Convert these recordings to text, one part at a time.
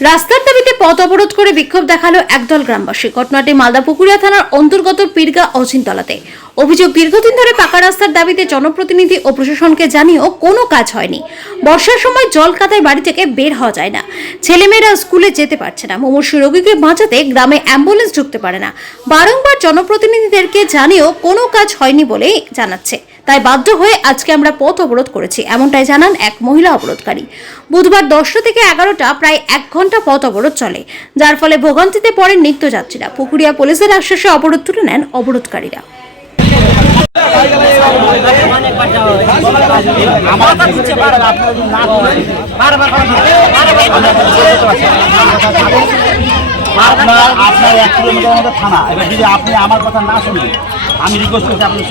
রাস্তার দাবিতে পথ অবরোধ করে বিক্ষোভ দেখাল একদল গ্রামবাসী। ঘটনাটি মালদা পুকুরিয়া থানার অন্তর্গত পীরগা অচিনতলাতে। অভিযোগ, দীর্ঘদিন ধরে পাকা রাস্তার দাবিতে জনপ্রতিনিধি ও প্রশাসনকে জানিয়েও কোনো কাজ হয়নি। বর্ষার সময় জল কাদায় বাড়ি থেকে বের হওয়া যায় না। ছেলেমেয়েরা স্কুলে যেতে পারছে না। মুমূর্ষু রোগীকে বাঁচাতে গ্রামে অ্যাম্বুলেন্স ঢুকতে পারে না। বারংবার জনপ্রতিনিধিদেরকে জানিয়েও কোনো কাজ হয়নি বলেই জানাচ্ছে। তাই বাধ্য হয়ে আজকে আমরা পথ অবরোধ করেছি, এমনটাই জানান এক মহিলা অবরোধকারী। বুধবার দশটা থেকে এগারোটা প্রায় এক ঘণ্টা পথ অবরোধ চলে, যার ফলে ভোগান্তিতে পড়েন নিত্যযাত্রীরা। পুকুরিয়া পুলিশের আশ্বাসে অবরোধ তুলে নেন অবরোধকারীরা। আপনার আপনার এক কিলোমিটার মধ্যে থানা, এবার যদি আপনি আমার কথা না শুনবেন আমি রিকোয়েস্ট করছি আপনি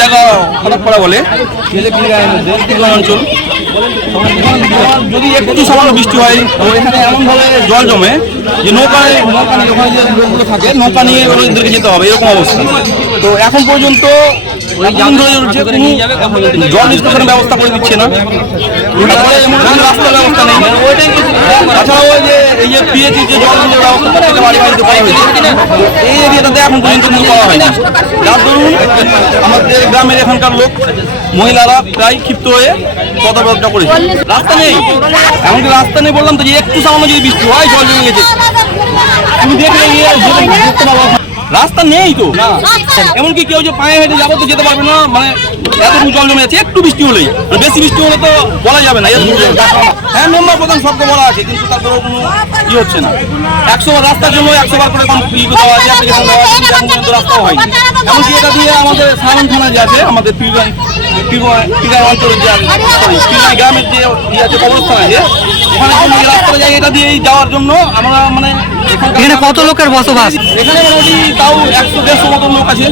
জায়গা হঠাৎ করা বলে। অঞ্চল যদি একটু সামান্য বৃষ্টি হয় এখানে এমনভাবে জল জমে যে নৌকায় নৌকা নিয়ে ওখানে যে লোকগুলো থাকে, নৌকা নিয়ে ওদেরকে যেতে হবে, এরকম অবস্থা। তো এখন পর্যন্ত জল নিষ্কাশনের ব্যবস্থা করে দিচ্ছে না। রাস্তার ব্যবস্থা নেই তাছাড়াও ওই যে এই যে যে প্রত্যেকটা বাড়ি বাড়িতে এই এরিয়াটাতে এখন পর্যন্ত কিছু করা হয়নি যার দরুন আমাদের গ্রামের এখানকার লোক মহিলারা প্রায় ক্ষিপ্ত হয়ে পথবরোধটা করেছে রাস্তা নেই। এমনকি রাস্তা নেই বললাম তো যে একটু সামান্য যদি বৃষ্টি হয়, জল জমে গেছে। তুমি দেখলে দেখতে রাস্তা নেই তো। না। এমনকি কেউ যে পায়ে হেঁটে যাব তো যেতে পারবে না মানে এত জল জমে আছে একটু বৃষ্টি হলেই। বেশি বৃষ্টি হলে তো বলা যাবে না। হ্যাঁ মেম্বার প্রধান সবকে বলা আছে কিন্তু তারপরেও কোনো ই হচ্ছে না। একশো বার রাস্তার জন্য একশো বার করে ই দেওয়া আছে অ্যাপ্লিকেশন দেওয়া আছে কিন্তু এখন পর্যন্ত রাস্তাও হয়নি। এমনকি এটা দিয়ে আমাদের সায়ন থানা যে আছে আমাদের পিরগাঁই পিরগাঁই অঞ্চলের যে সরি গ্রামের যে ই আছে কবরস্থান আছে ওখানে জন্য এই যায় এটা দিয়ে যাওয়ার জন্য আমরা মানে এখানে কত লোকের বসবাস? এখানে মোটামুটি তাও একশো দেড়শো মতন লোক আছে।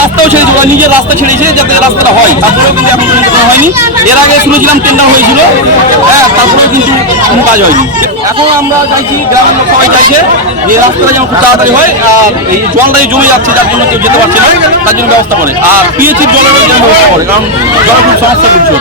রাস্তাও ছেড়েছে ওরা নিজের রাস্তা ছেড়েছে যাতে রাস্তাটা হয়। তারপরেও কিন্তু এখন পর্যন্ত হয়নি। এর আগে শুনেছিলাম টেন্ডার হয়েছিল। হ্যাঁ তারপরেও কিন্তু কোনো কাজ হয়নি। এখন আমরা চাইছি গ্রামের লোক সবাই চাইছে যে রাস্তাটা যেন খুব তাড়াতাড়ি হয়, আর এই জলটা জমে যাচ্ছে যার জন্য কেউ যেতে পারছে না, তার জন্য ব্যবস্থা করে। আর পিএইচির জলেরও যেন ব্যবস্থা করে, কারণ জলের খুব সমস্যা করছে